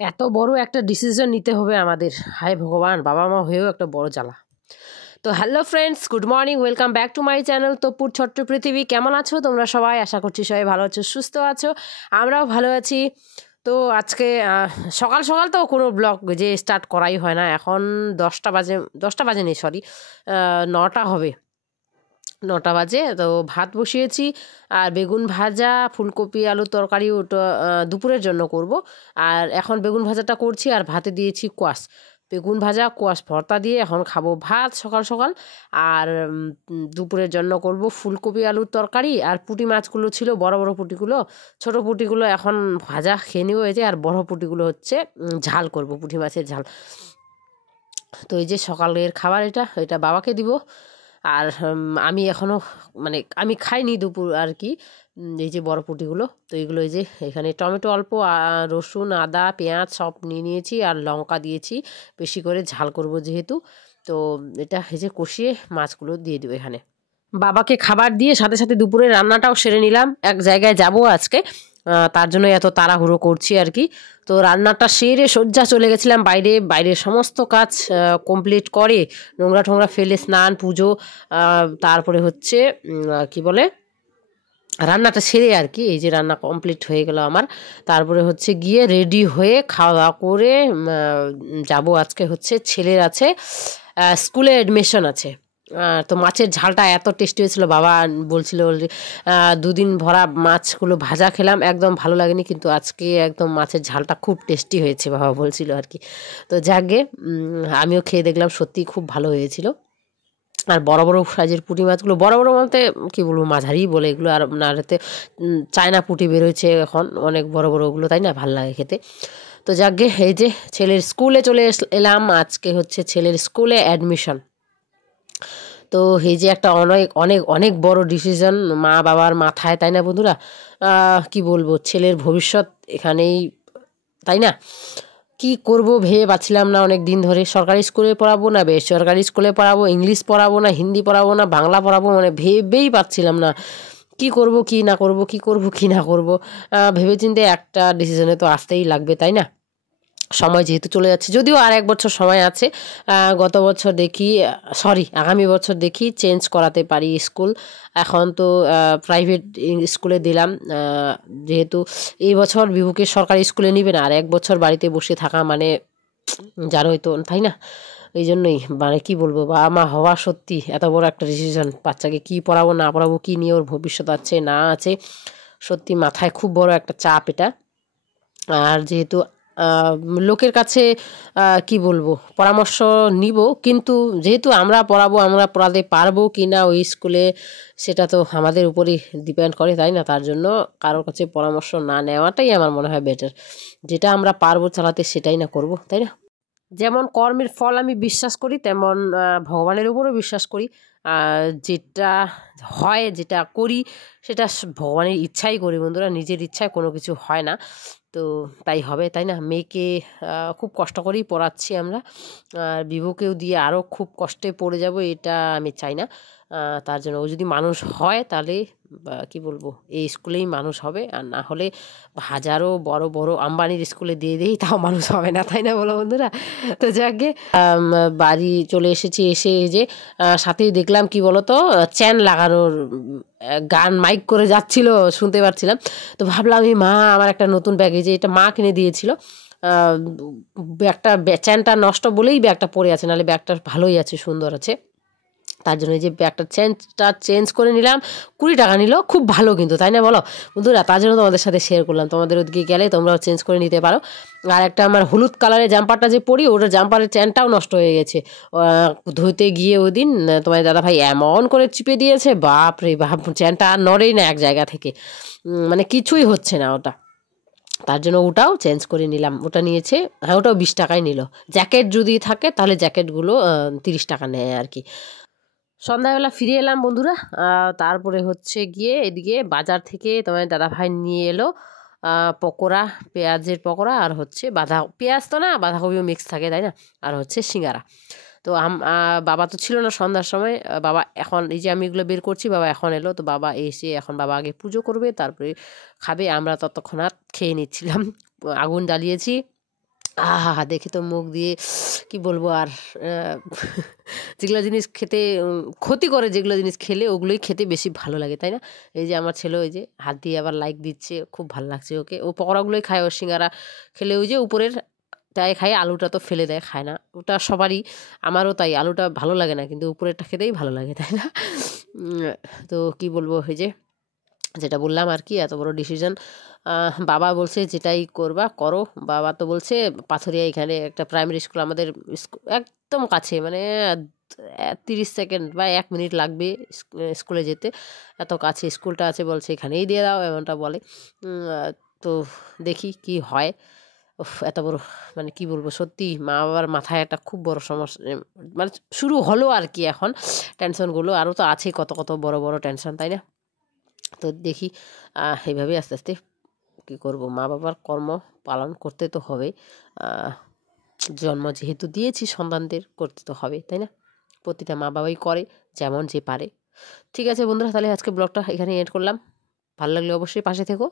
এত বড় একটা ডিসিশন নিতে হবে আমাদের। হায় ভগবান, বাবা মা হয়েও একটা বড় জ্বালা। তো hello friends, good morning, welcome back to my channel তপুর ছোট্ট পৃথিবী। কেমন আছো তোমরা সবাই? আশা করছি সবাই ভালো আছো, সুস্থ আছো। আমরাও ভালো আছি। তো আজকে সকাল সকাল তো কোনো ব্লগ যে স্টার্ট করাই হয় না। এখন 10টা বাজে, 10টা বাজে নেই, সরি, 9টা হবে, 9টা বাজে। তো ভাত বসিয়েছি, আর বেগুন ভাজা, ফুলকপি আলুর তরকারি, ওটা দুপুরের জন্য করব। আর এখন বেগুন ভাজাটা করছি, আর ভাতে দিয়েছি কোয়াশ। বেগুন ভাজা কোয়াশ ভর্তা দিয়ে এখন খাবো ভাত সকাল সকাল। আর দুপুরের জন্য করব ফুলকপি আলুর তরকারি। আর পুঁটি মাছগুলো ছিল, বড় বড় পুঁটিগুলো, ছোট পুঁটিগুলো এখন ভাজা খেয়ে নেবো এই যে। আর বড় পুঁটিগুলো হচ্ছে ঝাল করব, পুঁটি মাছের ঝাল। তো এই যে সকালের খাবার, এটা বাবাকে দিব। আর আমি এখনও মানে আমি খাইনি দুপুর আর কি। এই যে বড় পুঁটিগুলো, তো এইগুলো এই যে এখানে টমেটো অল্প, রসুন আদা পেঁয়াজ সব নিয়ে নিয়েছি, আর লঙ্কা দিয়েছি বেশি করে, ঝাল করব যেহেতু। তো এটা এই যে কষিয়ে মাছগুলো দিয়ে দেবো এখানে। বাবাকে খাবার দিয়ে সাথে সাথে দুপুরে রান্নাটাও সেরে নিলাম। এক জায়গায় যাব আজকে, তার জন্য এত তাড়াহুড়ো করছি আর কি। তো রান্নাটা সেরে সজ্জা চলে গেছিলাম বাইরে। বাইরের সমস্ত কাজ কমপ্লিট করে, নোংরা টোংরা ফেলে, স্নান পুজো, তারপরে হচ্ছে কি বলে, রান্নাটা সেরে আর কি। এই যে রান্না কমপ্লিট হয়ে গেল আমার। তারপরে হচ্ছে গিয়ে রেডি হয়ে খাওয়া দাওয়া করে যাব। আজকে হচ্ছে ছেলের আছে স্কুলে অ্যাডমিশন আছে। তো মাছের ঝালটা এত টেস্টি হয়েছিল, বাবা বলছিল দুদিন ভরা মাছগুলো ভাজা খেলাম, একদম ভালো লাগেনি, কিন্তু আজকে একদম মাছের ঝালটা খুব টেস্টি হয়েছে বাবা বলছিল আর কি। তো যাকগে, আমিও খেয়ে দেখলাম, সত্যি খুব ভালো হয়েছিল। আর বড় বড় সাইজের পুঁটি মাছগুলো, বড় বড় বলতে কী বলবো, মাঝারি বলে এগুলো। আর নাড়াতে চায়না পুঁটি বেরোয়েছে এখন, অনেক বড় বড় ওগুলো, তাই না, ভাল লাগে খেতে। তো যাকগে, এই যে ছেলের স্কুলে চলে এলাম। আজকে হচ্ছে ছেলের স্কুলে অ্যাডমিশন। তো এই যে একটা অনেক অনেক অনেক বড় ডিসিশন মা বাবার মাথায়, তাই না বন্ধুরা? কি বলবো, ছেলের ভবিষ্যৎ এখানেই, তাই না? কি করব ভেবে পাচ্ছিলাম না অনেক দিন ধরে। সরকারি স্কুলে পড়াবো না বেসরকারি স্কুলে পড়াবো, ইংলিশ পড়াবো না হিন্দি পড়াবো না বাংলা পড়াবো, মানে ভেবেই পাচ্ছিলাম না কি করব কি না করব, কি করব কি না করব। ভেবেচিন্তে একটা ডিসিশনে তো আসতেই লাগবে, তাই না? সময় যেহেতু চলে যাচ্ছে, যদিও আর 1 বছর সময় আছে। গত বছর দেখি, সরি আগামী বছর দেখি চেঞ্জ করাতে পারি স্কুল। এখন তো প্রাইভেট স্কুলে দিলাম, যেহেতু এই বছর বিভুকে সরকারি স্কুলে নিবে না। আর 1 বছর বাড়িতে বসে থাকা মানে জানোই তো, তাই না? এই জন্যই মানে কি বলবো, বাবা মা হওয়া সত্যি এত বড় একটা ডিসিশন। বাচ্চাকে কি পড়াবো না পড়াবো, কি নিয়ে ওর ভবিষ্যৎ আছে না আছে, সত্যি মাথায় খুব বড় একটা চাপ এটা। আর যেহেতু লোকের কাছে কি বলবো, পরামর্শ নিব, কিন্তু যেহেতু আমরা পড়াবো, আমরা পড়াতে পারবো কি না ওই স্কুলে, সেটা তো আমাদের উপরই ডিপেন্ড করে, তাই না? তার জন্য কারোর কাছে পরামর্শ না নেওয়াটাই আমার মনে হয় বেটার। যেটা আমরা পারবো চালাতে সেটাই না করব, তাই না? যেমন কর্মের ফল আমি বিশ্বাস করি, তেমন ভগবানের উপরও বিশ্বাস করি। যেটা হয়, যেটা করি, সেটা ভগবানের ইচ্ছাই করি বন্ধুরা, নিজের ইচ্ছায় কোনো কিছু হয় না। তো তাই হবে, তাই না? মেয়েকে খুব কষ্ট করেই পড়াচ্ছি আমরা। আর বিভুকেও দিয়ে আরও খুব কষ্টে পড়ে যাব, এটা আমি চাই না। তার জন্য ও যদি মানুষ হয় তাহলে কি বলবো, এই স্কুলেই মানুষ হবে। আর না হলে হাজারো বড় বড় আম্বানির স্কুলে দিয়ে দিই, তাও মানুষ হবে না, তাই না বলো বন্ধুরা? তো যাকে বাড়ি চলে এসেছি, এসে এই যে সাথেই দেখলাম কি বলতো, চ্যান লাগানোর গান মাইক করে যাচ্ছিল, শুনতে পাচ্ছিলাম। তো ভাবলাম এই মা আমার একটা নতুন ব্যাগ, এই যে এটা মা কিনে দিয়েছিল, ব্যাগটা চ্যানটা নষ্ট বলেই ব্যাগটা পড়ে আছে, নাহলে ব্যাগটা ভালোই আছে, সুন্দর আছে। তার জন্য যে ব্যাগটা চেঞ্জ করে নিলাম। 20 টাকা নিল, খুব ভালো কিন্তু, তাই না বলো বন্ধুরা? তার জন্য তোমাদের সাথে শেয়ার করলাম, তোমাদের ওদিকে গেলে তোমরাও চেঞ্জ করে নিতে পারো। আর একটা আমার হলুদ কালারের জাম্পারটা যে পরি, ওটার জাম্পারের চ্যানটাও নষ্ট হয়ে গেছে। ধুতে গিয়ে ওই দিন তোমার দাদাভাই এমন করে চিপে দিয়েছে, বাপ রে বাপ, চ্যানটা আর নড়েই না এক জায়গা থেকে, মানে কিছুই হচ্ছে না ওটা। তার জন্য ওটাও চেঞ্জ করে নিলাম। ওটা নিয়েছে, হ্যাঁ ওটাও 20 টাকায় নিল। জ্যাকেট যদি থাকে তাহলে জ্যাকেটগুলো 30 টাকা নেয় আর কি। সন্ধ্যাবেলা ফিরে এলাম বন্ধুরা। তারপরে হচ্ছে গিয়ে এদিকে বাজার থেকে তোমার দাদাভাই নিয়ে এলো পকোড়া, পেঁয়াজের পকোড়া, আর হচ্ছে পেঁয়াজ তো না, বাঁধাকপিও মিক্স থাকে, তাই না? আর হচ্ছে সিঙ্গারা। তো বাবা তো ছিল না সন্ধ্যার সময়। বাবা এখন, এই যে আমি এগুলো বের করছি, বাবা এখন এলো। তো বাবা এসে এখন বাবা আগে পুজো করবে, তারপরে খাবে। আমরা ততক্ষণ আর খেয়ে নিচ্ছিলাম, আগুন জ্বালিয়েছি, আহা দেখে তো মুখ দিয়ে কি বলবো আর যেগুলো জিনিস খেতে ক্ষতি করে, যেগুলো জিনিস খেলে ওগুলোই খেতে বেশি ভালো লাগে, তাই না? এই যে আমার ছেলে ওই যে হাত দিয়ে আবার লাইক দিচ্ছে, খুব ভালো লাগছে ওকে। ও পকোড়াগুলোই খায়, ও সিঙ্গারা খেলে ওই যে উপরের তাই খায়, আলুটা তো ফেলে দেয়, খায় না। ওটা সবারই, আমারও তাই, আলুটা ভালো লাগে না কিন্তু উপরেরটা খেতেই ভালো লাগে, তাই না? তো কি বলবো, এই যে যেটা বললাম আর কি, এত বড় ডিসিশন বাবা বলছে যেটাই করবা করো। বাবা তো বলছে পাথরিয়া এখানে একটা প্রাইমারি স্কুল আমাদের একদম কাছে, মানে 30 সেকেন্ড বা 1 মিনিট লাগবে স্কুলে যেতে, এত কাছে স্কুলটা আছে। বলছে এখানেই দিয়ে দাও, এমনটা বলে। তো দেখি কি হয়। এত বড়, মানে কি বলবো, সত্যি মা বাবার মাথায় একটা খুব বড় সমস্যা, মানে শুরু হলো আর কি। এখন টেনশনগুলো আরও তো আছে, কত কত বড় বড় টেনশন, তাই না? তো দেখি এইভাবে আস্তে আস্তে কী করব, মা বাবার কর্ম পালন করতে তো হবে। জন্ম যেহেতু দিয়েছি সন্তানদের, করতে তো হবে, তাই না? প্রতিটা মা বাবাই করে, যেমন যে পারে। ঠিক আছে বন্ধুরা, তাহলে আজকে ব্লগটা এখানে এড করলাম। ভালো লাগলে অবশ্যই পাশে থেকো।